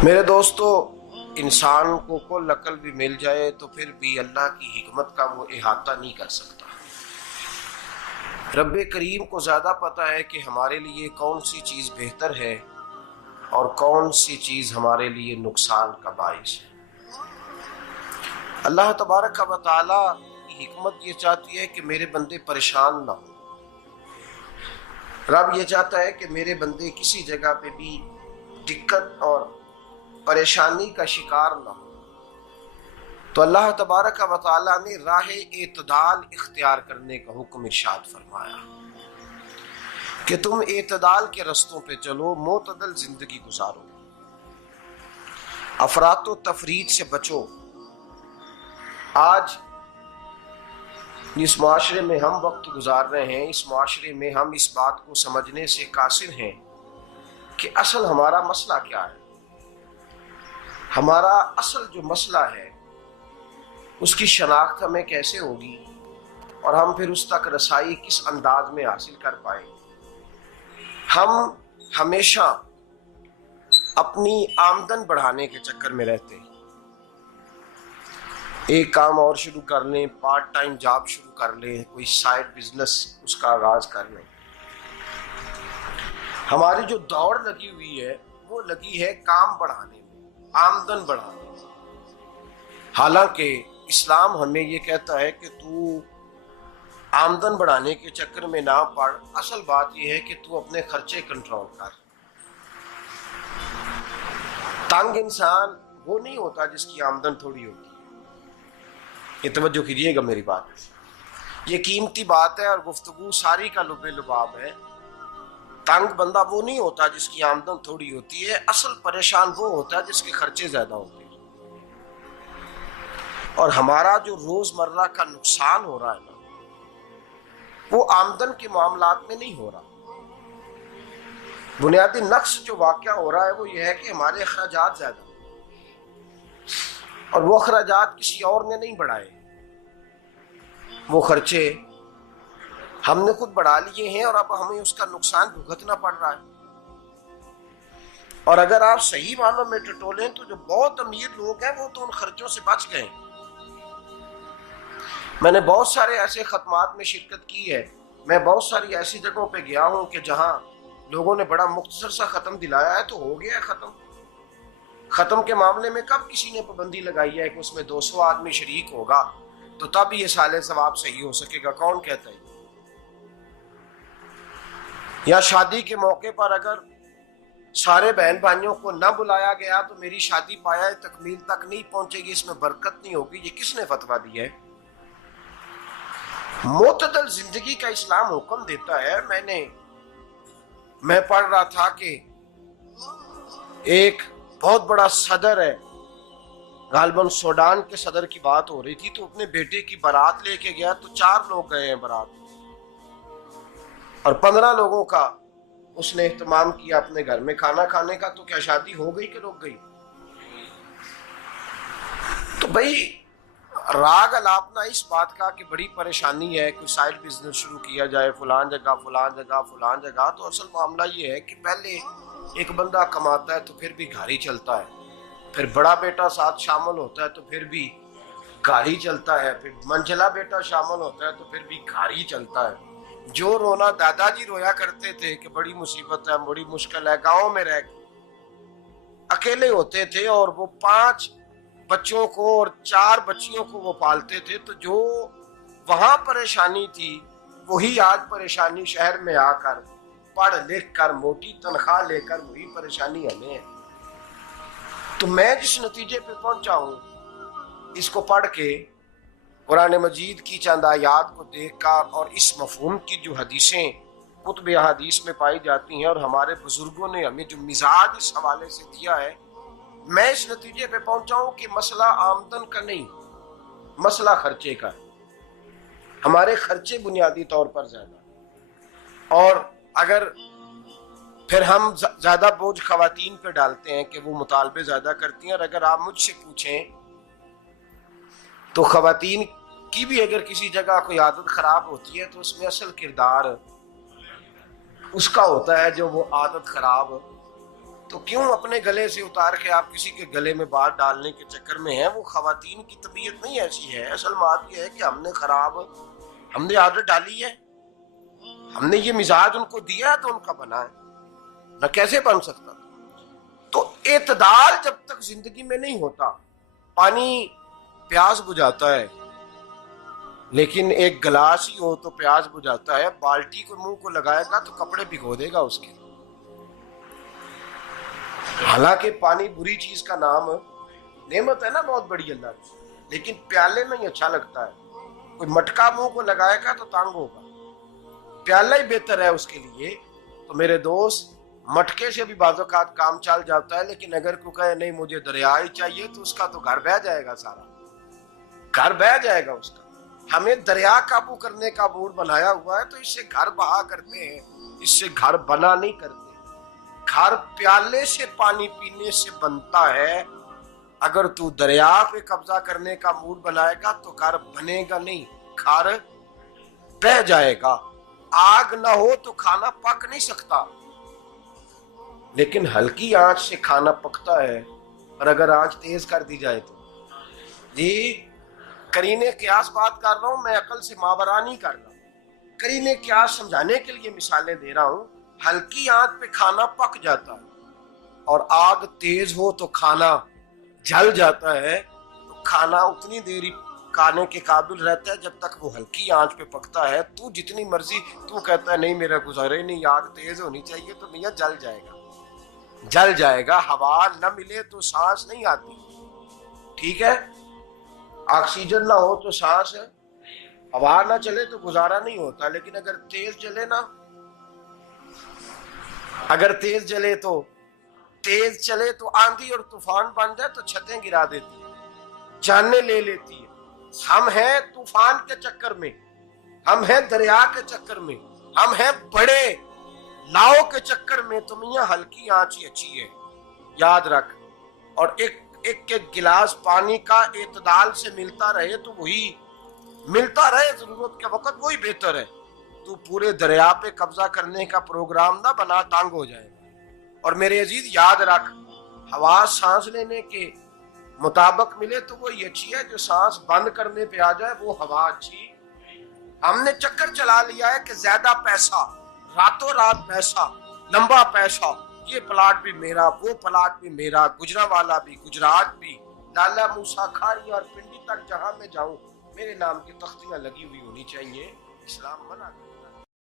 मेरे दोस्तों, इंसान को कुल अकल भी मिल जाए तो फिर भी अल्लाह की हिकमत का वो इहाता नहीं कर सकता। रब्बे करीम को ज़्यादा पता है कि हमारे लिए कौन सी चीज़ बेहतर है और कौन सी चीज़ हमारे लिए नुकसान का बाइस है। अल्लाह तबारक व तआला की हिकमत ये चाहती है कि मेरे बंदे परेशान ना हो। रब ये चाहता है कि मेरे बंदे किसी जगह पे भी दिक्कत और परेशानी का शिकार ना हो। तो अल्लाह तबारक व तआला ने राह एतदाल इख्तियार करने का हुक्म इरशाद फरमाया कि तुम एतदाल के रस्तों पे चलो, मोतदल जिंदगी गुजारो, अफरातो तफरीद से बचो। आज जिस माशरे में हम वक्त गुजार रहे हैं, इस माशरे में हम इस बात को समझने से कासिर हैं कि असल हमारा मसला क्या है। हमारा असल जो मसला है उसकी शनाख्त हमें कैसे होगी और हम फिर उस तक रसाई किस अंदाज में हासिल कर पाए। हम हमेशा अपनी आमदन बढ़ाने के चक्कर में रहते हैं। एक काम और शुरू कर लें, पार्ट टाइम जॉब शुरू कर लें, कोई साइड बिजनेस उसका आगाज कर लें। हमारी जो दौड़ लगी हुई है वो लगी है काम बढ़ाने में, आमदन बढ़ाने में। हालांकि इस्लाम हमें ये कहता है कि तू आमदन बढ़ाने के चक्कर में ना पड़। असल बात यह है कि तू अपने खर्चे कंट्रोल कर। तंग इंसान वो नहीं होता जिसकी आमदन थोड़ी होती है। ये तवज्जो कीजिएगा मेरी बात, ये कीमती बात है और गुफ्तगू सारी का लुबे लुबाब है। तंग बंदा वो नहीं होता जिसकी आमदन थोड़ी होती है। असल परेशान वो होता है जिसके खर्चे ज्यादा होते हैं। और हमारा जो रोजमर्रा का नुकसान हो रहा है ना, वो आमदन के मामलात में नहीं हो रहा। बुनियादी नक्श जो वाक़या हो रहा है वो ये है कि हमारे अखराजात ज्यादा, और वो अखराजात किसी और ने नहीं बढ़ाए। वो खर्चे हमने खुद बढ़ा लिए हैं और अब हमें उसका नुकसान भुगतना पड़ रहा है। और अगर आप सही मानों में टटोलें तो जो बहुत अमीर लोग हैं वो तो उन खर्चों से बच गए। मैंने बहुत सारे ऐसे खत्मात में शिरकत की है। मैं बहुत सारी ऐसी जगहों पे गया हूं कि जहां लोगों ने बड़ा मुख्तसर सा खत्म दिलाया है तो हो गया है खत्म। खत्म के मामले में कब किसी ने पाबंदी लगाई है कि उसमें 200 आदमी शरीक होगा तो तब ये साले सवाब सही हो सकेगा? कौन कहता है? या शादी के मौके पर अगर सारे बहन भाइयों को न बुलाया गया तो मेरी शादी पाया तकमील तक नहीं पहुंचेगी, इसमें बरकत नहीं होगी। ये किसने फतवा दिया है? मोतदल जिंदगी का इस्लाम हुक्म देता है। मैं पढ़ रहा था कि एक बहुत बड़ा सदर है, गालबन सूडान के सदर की बात हो रही थी, तो अपने बेटे की बारात लेके गया तो 4 लोग गए हैं बारात, और 15 लोगों का उसने एहतमाम किया अपने घर में खाना खाने का। तो क्या शादी हो गई कि रुक गई? तो भाई राग अलापना इस बात का कि बड़ी परेशानी है, कोई साइड बिजनेस शुरू किया जाए फलान जगह फलान जगह फलान जगह। तो असल मामला ये है कि पहले एक बंदा कमाता है तो फिर भी घर ही चलता है, फिर बड़ा बेटा साथ शामिल होता है तो फिर भी घर ही चलता है, फिर मंझला बेटा शामिल होता है तो फिर भी घर ही चलता है। जो रोना दादाजी रोया करते थे कि बड़ी मुसीबत है, बड़ी मुश्किल है, गाँव में रह अकेले होते थे और वो 5 बच्चों को और 4 बच्चियों को वो पालते थे, तो जो वहां परेशानी थी वही आज परेशानी शहर में आकर पढ़ लिख कर मोटी तनख्वाह लेकर वही परेशानी हमें है। तो मैं जिस नतीजे पे पहुंचा हूं इसको पढ़ के, कुरान मजीद की चंद आयात को देखकर और इस मफहूम की जो हदीसें कुतुब हदीस में पाई जाती हैं और हमारे बुजुर्गों ने हमें जो मिजाज इस हवाले से दिया है, मैं इस नतीजे पे पहुंचा हूं कि मसला आमदन का नहीं, मसला खर्चे का है। हमारे खर्चे बुनियादी तौर पर ज्यादा, और अगर फिर हम ज्यादा बोझ खवातीन पे डालते हैं कि वो मुतालबे ज्यादा करती हैं। और अगर आप मुझसे पूछें तो खवातीन की भी अगर किसी जगह कोई आदत खराब होती है तो उसमें असल किरदार उसका होता है जो वो आदत खराब तो क्यों अपने गले से उतार के आप किसी के गले में बात डालने के चक्कर में है? वो खवातीन की तबीयत नहीं ऐसी है। असल बात यह है कि हमने आदत डाली है, हमने ये मिजाज उनको दिया है तो उनका बना है, न कैसे बन सकता। तो एतदाल जब तक जिंदगी में नहीं होता, पानी प्यास बुझाता है, लेकिन एक गिलास ही हो तो प्यास बुझाता है। बाल्टी को मुंह को लगाएगा तो कपड़े भिगो देगा उसके। हालांकि पानी बुरी चीज का नाम नेमत है ना, बहुत बड़ी अल्लाह की, लेकिन प्याले में ही अच्छा लगता है। कोई मटका मुंह को लगाएगा तो तंग होगा, प्याला ही बेहतर है उसके लिए। तो मेरे दोस्त, मटके से भी बाज़-औक़ात काम चल जाता है, लेकिन अगर कोई कहे नहीं मुझे दरिया ही चाहिए तो उसका तो घर बह जाएगा, सारा घर बह जाएगा उसका। हमें दरिया काबू करने का मूड बनाया हुआ है तो इससे घर बहा करते हैं, इससे घर बना नहीं करते। घर प्याले से पानी पीने से बनता है। अगर तू दरिया पे कब्जा करने का मूड बनाएगा तो घर बनेगा नहीं, घर बह जाएगा। आग ना हो तो खाना पक नहीं सकता, लेकिन हल्की आंच से खाना पकता है। और अगर आंच तेज कर दी जाए तो जी, करीने क्यास बात कर रहा हूं मैं, अकल से मावरा नहीं कर रहा। करीने क्यास समझाने के लिए मिसालें दे रहा हूं। हल्की आंच पे खाना पक जाता है और आग तेज हो तो खाना जल जाता है। तो खाना उतनी देर ही खाने के काबिल रहता है जब तक वो हल्की आंच पे पकता है। तू जितनी मर्जी तू कहता है नहीं मेरा गुजारे नहीं, आग तेज होनी चाहिए, तो मियां जल जाएगा, जल जाएगा। हवा न मिले तो सांस नहीं आती, ठीक है? ऑक्सीजन ना हो तो सांस है, हवा ना चले तो गुजारा नहीं होता। लेकिन अगर तेज जले ना, अगर तेज जले तो तेज चले तो आंधी और तूफान बन जाए तो छतें गिरा देती है, जाने ले लेती है। हम हैं तूफान के चक्कर में, हम हैं दरिया के चक्कर में, हम हैं बड़े नाव के चक्कर में। तो मियां हल्की आंच ही अच्छी है, याद रख। और एक गिलास पानी का एतदाल से मिलता रहे तो वही मिलता रहे, जरूरत के वक्त वही बेहतर है। तू पूरे दरिया पे कब्जा करने का प्रोग्राम ना बना, तंग हो जाएगा। और मेरे अजीज याद रख, हवा सांस लेने के मुताबिक मिले तो वो ये अच्छी है, जो सांस बंद करने पे आ जाए वो हवा अच्छी। हमने चक्कर चला लिया है कि ज्यादा पैसा, रातों रात पैसा, लंबा पैसा, ये प्लाट भी मेरा, वो प्लाट भी मेरा, गुजरांवाला भी, गुजरात भी, लाला मूसा खाड़ी और पिंडी तक जहां मैं जाऊं मेरे नाम की तख्तियां लगी हुई होनी चाहिए। इस्लाम मना